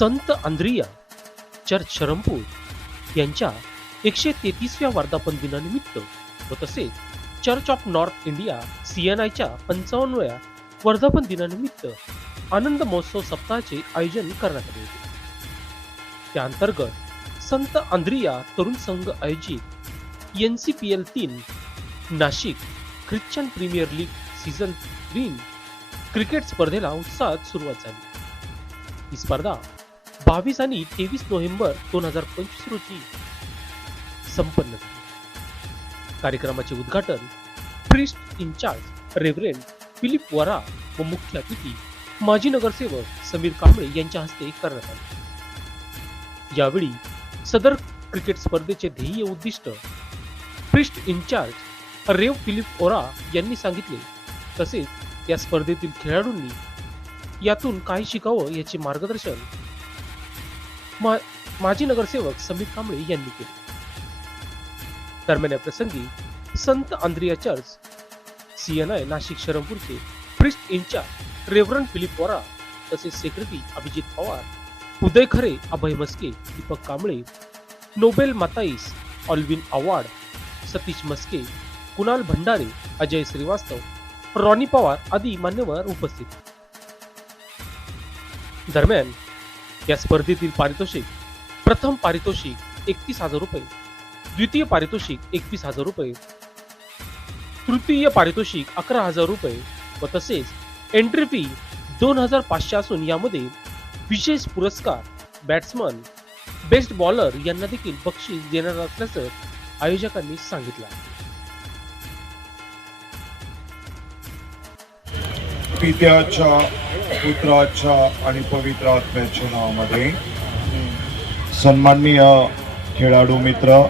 संत Andrea church शरमपूर यांच्या एकशे तेहतीसव्या वर्धापन दिनानिमित्त व तसेच चर्च ऑफ नॉर्थ इंडिया सीएनआयच्या पंचावन्नव्या वर्धापन दिनानिमित्त आनंद महोत्सव सप्ताहाचे आयोजन करण्यात आले होते. त्या अंतर्गत संत आंद्रिया तरुण संघ आयोजित एन सी पी एल तीन Nashik Christian premier league season तीन क्रिकेट स्पर्धेला उत्साहात सुरुवात झाली. ही स्पर्धा बावीस आणि तेवीस नोव्हेंबर दोन हजार पंचवीस रोजी संपन्न झाले. कार्यक्रमाचे उद्घाटन प्रिस्ट इन्चार्ज रेव्हरेंड फिलिप वरा व मुख्य अतिथी माजी नगरसेवक समीर कांबळे यांच्या हस्ते करण्यात आले. यावेळी सदर क्रिकेट स्पर्धेचे ध्येय उद्दिष्ट priest in charge Rev Philip Ora यांनी सांगितले. तसेच या स्पर्धेतील खेळाडूंनी यातून काय शिकावं याचे मार्गदर्शन मा- माजी नगरसेवक समीर कांबळे यांनी केले. दरम्यान या प्रसंगी संत Andrea church CNI Nashik शरमपूरचे priest in charge reverend Philip Vara तसेच secretary Abhijit Pawar Uday Khare Abhay Maske Deepak Kamble Nobel माताईस Alvin Awhad Satish Maske Kunal Bhandare Ajay Shrivastava Ronnie Pawar आदी मान्यवर उपस्थित. दरम्यान या स्पर्धेतील पारितोषिक. प्रथम पारितोषिक एकतीस हजार रुपये. द्वितीय पारितोषिक एकवीस हजार रुपये. तृतीय पारितोषिक अकरा हजार रुपये व तसेच एंट्री फी दोन हजार पाचशे असून यामध्ये विशेष पुरस्कार बॅट्समन बेस्ट बॉलर यांना देखील बक्षीस देणार असल्याचं आयोजकांनी सांगितलं आहे. पित्याच्या पुत्राच्या आणि पवित्र आत्म्याच्या नावामध्ये. सन्माननीय खेळाडू मित्र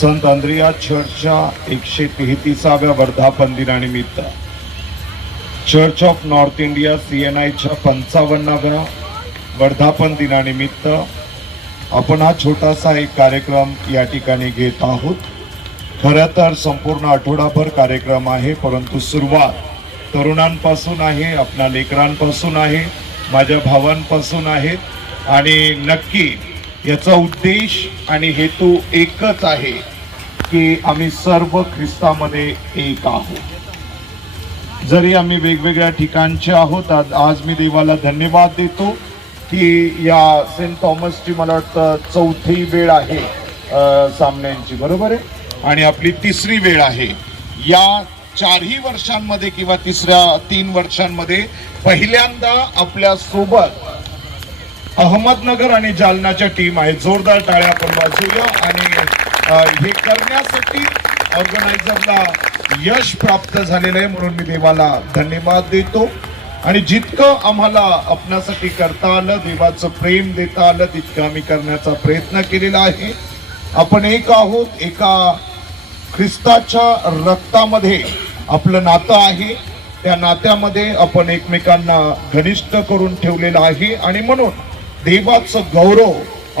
संत अंद्रिया चर्चच्या एकशे तेहतीसाव्या वर्धापन दिनानिमित्त. Church of North India C N आयच्या पंचावन्नाव्या वर्धापन दिनानिमित्त आपण हा छोटासा एक कार्यक्रम या ठिकाणी घेत आहोत. खरं तर संपूर्ण आठवडाभर कार्यक्रम आहे परंतु सुरुवात तरुणांपासून आहे आपल्या लेकरांपासून आहे माझ्या भावांपासून आहेत आणि नक्की याचा उद्देश आणि हेतू एकच आहे की आम्ही सर्व ख्रिस्तामध्ये एक आहोत. जरी आम्ही वेगवेगळ्या ठिकाणचे आहोत आज आज मी देवाला धन्यवाद देतो की या सेंट थॉमसची मला वाटतं चौथी वेळ आहे सामन्यांची. बरोबर आहे? आणि आपली तिसरी वेळ आहे. या चारही वर्षांमध्ये किंवा तिसऱ्या तीन वर्षांमध्ये पहिल्यांदा आपल्यासोबत अहमदनगर आणि जालनाच्या टीम आहे जोरदार टाळ्या आपण वाजवूया आणि हे करण्यासाठी ऑर्गनायझरला यश प्राप्त झालेलं आहे म्हणून मी देवाला धन्यवाद देतो. आणि जितकं आम्हाला आपणासाठी करता आलं देवाचं प्रेम देता आलं तितकं आम्ही करण्याचा प्रयत्न केलेला आहे. आपण एक आहोत एका ख्रिस्ताच्या रक्तामध्ये. आपलं नातं आहे. त्या नात्यामध्ये आपण एकमेकांना घनिष्ठ करून ठेवलेलं आहे. आणि म्हणून देवाचं गौरव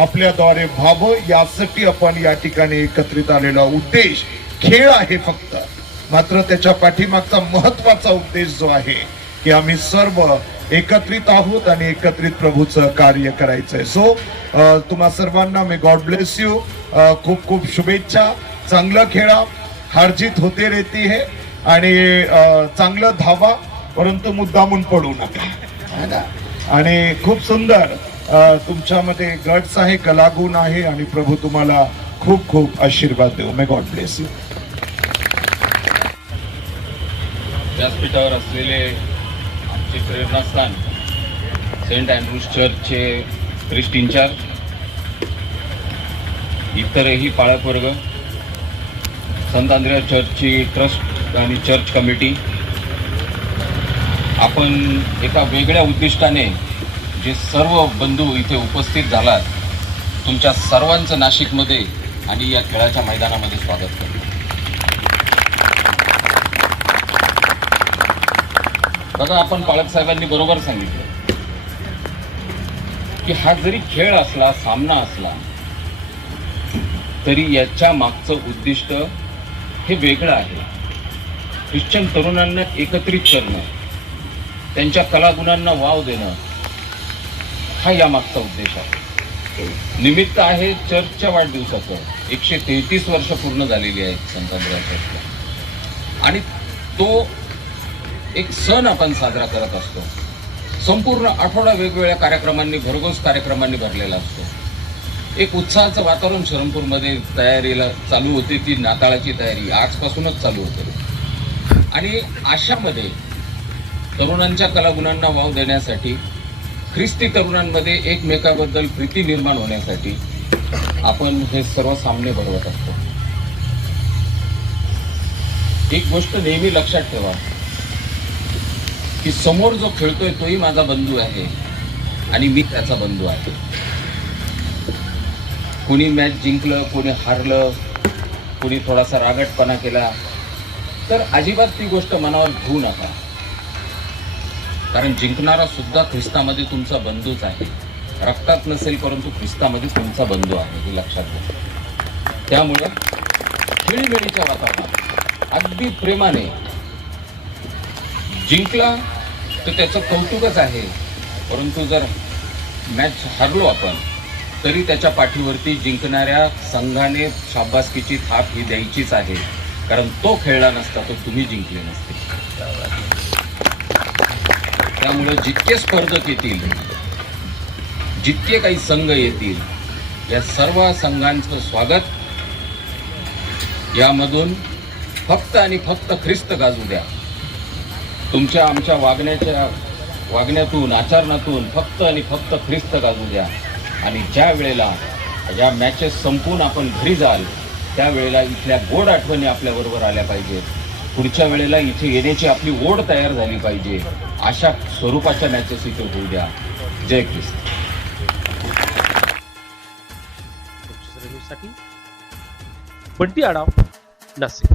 आपल्याद्वारे व्हावं यासाठी आपण या ठिकाणी एकत्रित आलेला उद्देश खेळ आहे फक्त. मात्र त्याच्या पाठीमागचा महत्त्वाचा उद्देश जो आहे की आम्ही सर्व एकत्रित आहोत आणि एकत्रित प्रभूचं कार्य करायचंय. सो तुम्हा सर्वांना मी गॉड ब्लेस यू खूप खूप शुभेच्छा. चांगलं खेळा. हार्जित होते रेती है आणि चांगलं धावा परंतु मुद्दामून पडू नका. आणि खूप सुंदर तुमच्यामध्ये गट्स आहे कलागुण आहे आणि प्रभू तुम्हाला खूप खूप आशीर्वाद देऊ. मे गॉड ब्लेस यू व्यासपीठावर असलेले आमचे प्रेरणास्थान सेंट अँड्रूज चर्चचे क्रिस्ट इन्चार्ज इतरही पाळक वर्ग संत आंद्रिया चर्चची ट्रस्ट आणि चर्च कमिटी. आपण एका वेगळ्या उद्दिष्टाने जे सर्व बंधू इथे उपस्थित झालात तुमच्या सर्वांचं नाशिकमध्ये आणि या खेळाच्या मैदानामध्ये स्वागत करतो. बघा आपण पालकसाहेबांनी बरोबर सांगितलं की हा जरी खेळ असला सामना असला तरी याच्या मागचं उद्दिष्ट हे वेगळं आहे. ख्रिश्चन तरुणांना एकत्रित करणं त्यांच्या कलागुणांना वाव देणं हा यामागचा उद्देश आहे. निमित्त आहे चर्चच्या वाढदिवसाचं. एकशे तेहतीस वर्ष पूर्ण झालेली आहेत संत चर्चला. आणि तो एक सण आपण साजरा करत असतो. संपूर्ण आठवडा वेगवेगळ्या कार्यक्रमांनी भरघोस कार्यक्रमांनी भरलेला असतो. एक उत्साहाचं वातावरण शरणपूरमध्ये तयारीला चालू होते ती नाताळाची तयारी. आजपासूनच चालू होते. आणि अशामध्ये तरुणांच्या कलागुणांना वाव देण्यासाठी ख्रिस्ती तरुणांमध्ये एकमेकाबद्दल प्रीती निर्माण होण्यासाठी आपण हे सर्व सामने भरवत असतो. एक गोष्ट नेहमी लक्षात ठेवा की समोर जो खेळतोय तोही माझा बंधू आहे आणि मी त्याचा बंधू आहे. कोणी मॅच जिंकलं कोणी हारलं कोणी थोडासा रागटपणा केला तर अजिबात ती गोष्ट मनावर घेऊ नका. कारण जिंकणारा सुद्धा ख्रिस्तामध्ये तुमचा बंधूच आहे. रक्तात नसेल परंतु ख्रिस्तामध्ये तुमचा बंधू आहे हे लक्षात घ्या. त्यामुळे खेळीमेळीच्या वातावरणात अगदी प्रेमाने जिंकला तर त्याचं कौतुकच आहे. परंतु जर मॅच हरलो आपण तरी त्याच्या पाठीवरती जिंकणाऱ्या संघाने शाबासकीची थाप ही द्यायचीच आहे. कारण तो खेळला नसता तर तुम्ही जिंकले नसते. त्यामुळे जितके स्पर्धक येतील जितके काही संघ येतील या सर्व संघांचं स्वागत यामधून फक्त आणि फक्त ख्रिस्त गाजू द्या. तुमच्या आमच्या वागण्याच्या वागण्यातून आचरणातून फक्त आणि फक्त ख्रिस्त गाजू द्या. आणि ज्या वेळेला या मॅचेस संपून आपण घरी जाल त्यावेळेला इथल्या गोड आठवणी आपल्याबरोबर आल्या पाहिजेत. पुढच्या वेळेला इथे येण्याची आपली ओढ तयार झाली पाहिजे. अशा स्वरूपाच्या मॅचेस इथे होऊ द्या. जय ख्रिस्त. बंटी आडाव नाशिक.